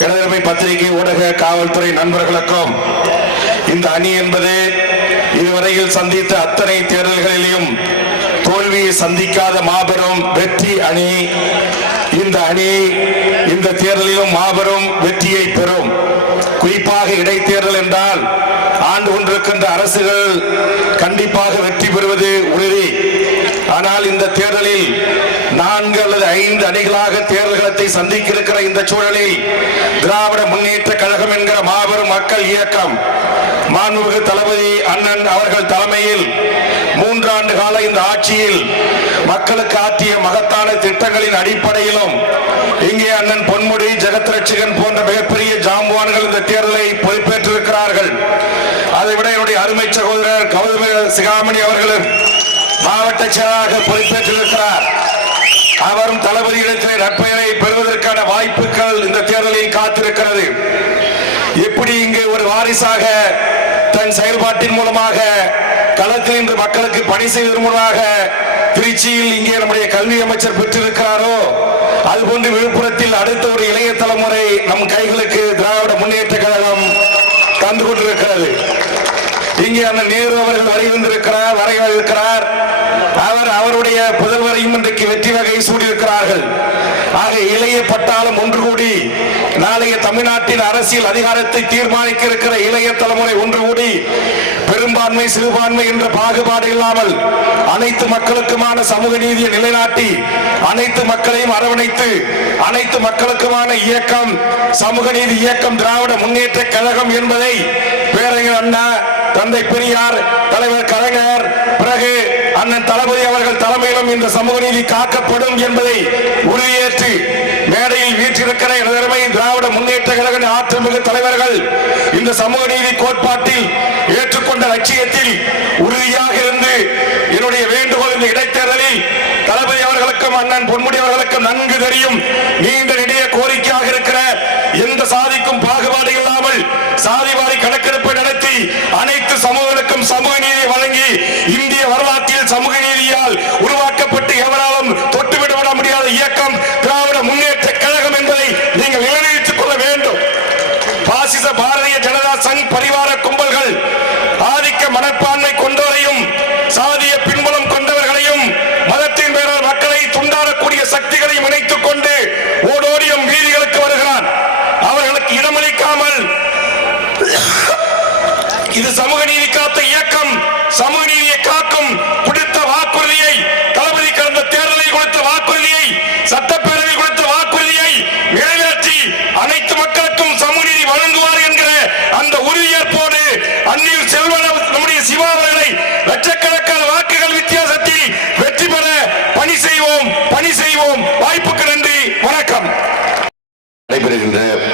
இடதுமை பத்திரிகை ஊடக காவல்துறை நண்பர்களுக்கும் இந்த அணி என்பது இதுவரையில் சந்தித்த அத்தனை தேர்தல்களிலும் தோல்வியை சந்திக்காத மாபெரும் வெற்றி அணி. இந்த அணி இந்த தேர்தலிலும் மாபெரும் வெற்றியை பெறும். குறிப்பாக இடைத்தேர்தல் என்றால் ஆண்டு கொண்டிருக்கின்ற அரசுகள் கண்டிப்பாக வெற்றி பெறுவது உறுதி ஆனால் இந்த தேர்தலில் நான்கு அல்லது ஐந்து அணிகளாக தேர்தல்களத்தை சந்திக்கிருக்கிற சந்திக்க இருக்கிற இந்த சூழலில் திராவிட முன்னேற்ற கழகம் என்கிற மாபெரும் மக்கள் இயக்கம் மாண்புமிகு தளபதி அண்ணன் அவர்கள் தலைமையில் மூன்றாண்டு கால இந்த ஆட்சியில் மக்களுக்கு ஆற்றிய மகத்தான திட்டங்களின் அடிப்படையிலும் இங்கே அண்ணன் பொன்முடி ஜெகத் ரட்சகன் போன்ற மிகப்பெரிய ஜாம்பவான்கள் இந்த தேர்தலை பொறுப்பேற்றிருக்கிறார்கள். அதைவிட என்னுடைய அருமை சகோதரர் கௌதம சிகாமணி அவர்களும் மாவட்ட செயலாளராக பொறுப்பேற்றிருக்கிறார் அவரும் தளபதியிடத்தில் நற்பெயரை பெறுவதற்கான வாய்ப்புகள் இந்த தேர்தலில் காத்திருக்கிறது. எப்படி இங்கு ஒரு வாரிசாக தன் செயல்பாட்டின் மூலமாக களத்தில் இன்று மக்களுக்கு பணி செய்வதன் மூலமாக திருச்சியில் இங்கே நம்முடைய கல்வி அமைச்சர் பெற்றிருக்கிறாரோ? அதுபோன்று விழுப்புரத்தில் அடுத்த ஒரு இளைய தலைமுறை நம் கைகளுக்கு திராவிட முன்னேற்ற கழகம் தந்து கொண்டிருக்கிறது. இங்கே அண்ணன் நேரு அவர்கள் வருகின்றிருக்கிறார் வரைய இருக்கிறார் அவர் அவருடைய புதல்வரையும் இன்றைக்கு வெற்றி வகை சூடியிருக்கிறார்கள். ஆக இளைய பட்டாளம் ஒன்று கூடி நாளைய தமிழ்நாட்டின் அரசியல் அதிகாரத்தை தீர்மானிக்க இருக்கிற இளைய தலைமுறை ஒன்று கூடி பெரும்பான்மை சிறுபான்மை என்ற பாகுபாடு இல்லாமல் அனைத்து மக்களுக்குமான சமூக நீதியை நிலைநாட்டி அனைத்து மக்களையும் அரவணைத்து அனைத்து மக்களுக்குமான இயக்கம் சமூக நீதி இயக்கம் திராவிட முன்னேற்ற கழகம் என்பதை பேரறிஞர் அண்ணா தந்தை பெரியார் தலைவர் கலைஞர் பிறகு அண்ணன் தளபதி அவர்கள் தலைமையிலும் இந்த சமூக நீதி காக்கப்படும் என்பதை உறுதியேற்று மேடையில் வீற்றிருக்கிற எனதருமை திராவிட முன்னேற்ற கழக ஆற்றல்மிகு தலைவர்கள் இந்த சமூக நீதி கோட்பாட்டில் ஏற்றுக்கொண்ட லட்சியத்தில் உறுதியாக இருந்து என்னுடைய வேண்டுகோள் இந்த இடைத்தேர்தலில் தளபதி அவர்களுக்கும் அண்ணன் பொன்முடி அவர்களுக்கும் நன்கு தெரியும். நீண்ட நெடிய கோரிக்கையாக இருக்கிற எந்த சாதிக்கும் பாகுபாடு இல்லாமல் சாதிவாரி கணக்கெடுப்பை நடத்தி அனைத்து சமூகங்களுக்கும் சமூக நீதியை வழங்கி இந்திய வரலாறு பரிவார கும்பல்கள் ஆதிக்க மனப்பான்மை கொண்டவரையும் சாதிய பின்புலம் கொண்டவர்களையும் மதத்தின் பேரால் மக்களை துண்டாடக்கூடிய சக்திகளையும் இணைத்துக் கொண்டு ஓடோடியும் வீதிகளுக்கு வருகிறான் அவர்களுக்கு இடமளிக்காமல் இது Yeah.